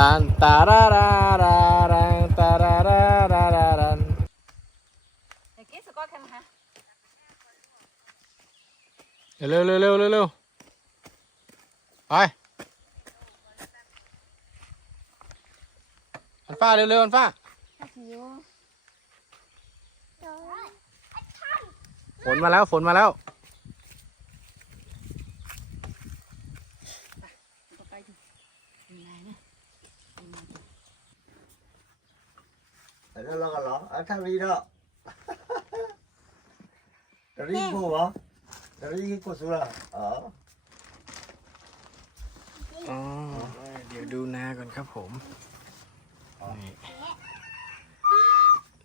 ตันตารารารารังตารารารารารัน Aquí se coge más. เร็วเร็วเร็วเร็วเร็วไปอันฟ้าเร็วเร็วอันฟ้า Aquí yo. ฝนมาแล้วฝนมาแล้ว lo lo ở thang đi đó. Đó đi cô hả? Đó đi cô xuống là ở. อ๋อเดี๋ยวดูนาก่อนครับผมนี่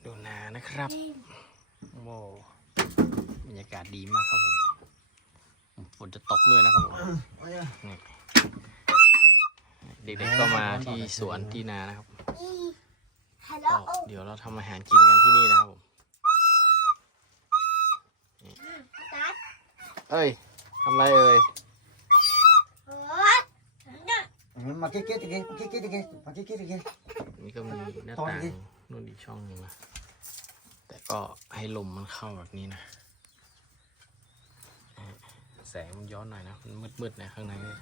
ดูนานะครับโอ้บรรยากาศดีมากครับผมฝนจะตกด้วยนะครับผมนี่เด็กๆก็มาที่สวนที่นานะครับ ก็เดี๋ยวเราทำอาหารกินกันที่นี่นะครับผมนี่เอ้ยทำไรเอ่ย Mà cái kia thì kia, cái kia thì kia, mà cái kia thì kia. นี่ก็มีหน้าตอนต่างนี้นู่นอีกช่องหนึ่งนะแต่ก็ให้ลมมันเข้าแบบนี้นะ แสงมันย้อนหน่อยนะ มันมืดๆนะข้างในเนี่ย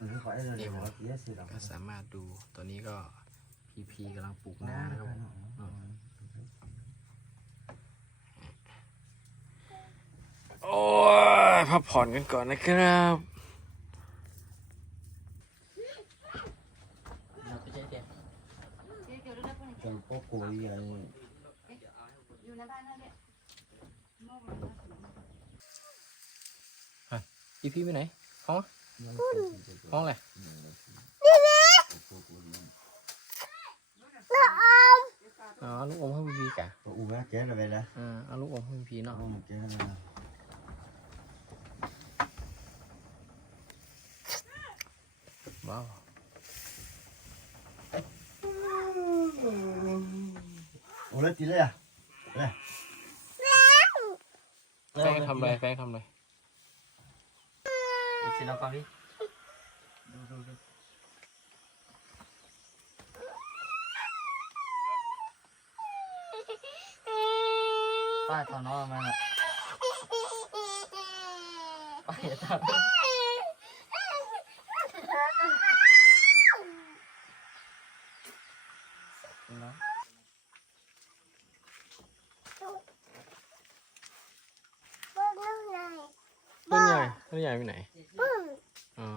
Ừ, phải là Em để hả? nó kia xì lắm. ก็สามารถดูตอนนี้ก็ พีพีกำลังปลูกนานะครับผมอืมโอ้ยพักผ่อนกันก่อนนะครับ Còn có cối này. Yo nada, nada. พีพีไปไหนห้องห้องอะไร อ๋อลูกอมให้พีพีกะ Có u á, chế là về đó. อ่าเอาลูกอมให้พีพีเนาะ Có một chế là về đó. ว้าว Ủa, lên tí lên à? Đây. แฟงทำอะไรแฟงทำอะไร Xin nó con đi. ป้าตอนน้องมันอะป้าอย่าทำนะเล่นใหญ่เล่นใหญ่ไปไหนอ๋อ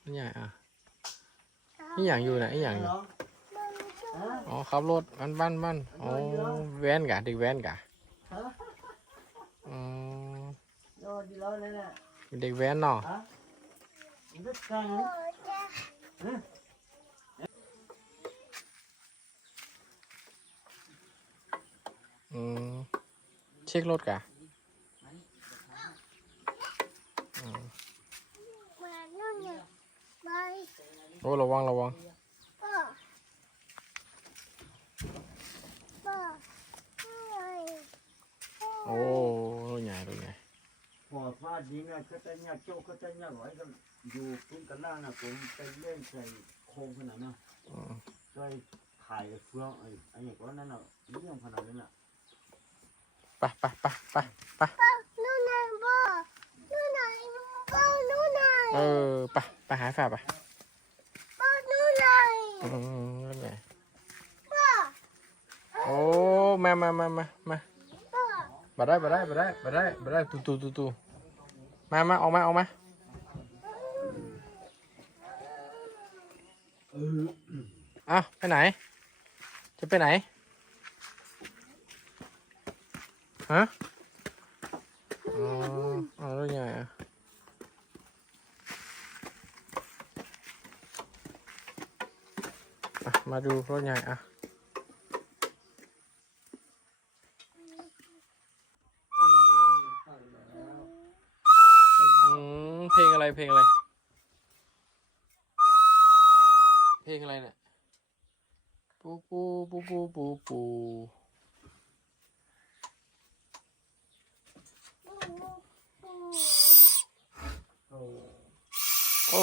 เล่นใหญ่อะนี่อย่างอยู่ไหนนี่อย่างอยู่อ๋อขับรถบ้านบ้านบ้านอ๋อแวนกะเด็กแวนกะ อ๋อ Rồi, đi lo lên nè. เป็นเด็กแวนเนาะ Rất căng. อืมเช็ครถกะอืมโอ้ระวังระวังโอ้รถใหญ่รถใหญ่ Bỏ pha đi nè, cái tay nhà châu, cái tay nhà gọi cái dù cũng cái nào là cũng tay lên chạy khôn cái nào nè. อืม Cây khải ở phương, ấy, anh ấy có nó nào, ý không phần nào đấy nè. ไปไปไปไปไปเออไปไปหาฝาไปอืมรถใหญ่โอ้มามามามามา มาได้มาได้มาได้มาได้มาได้ตูตูตูตูมามาออกมาออกมาอ้าไปไหน จะไปไหนฮะอ๋อเอารถใหญ่อะอะมาดูรถใหญ่อะอืม เพลงอะไรเพลงอะไร เพลงอะไรเนี่ยปูปูปูปูปูปูโอ้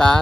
ตา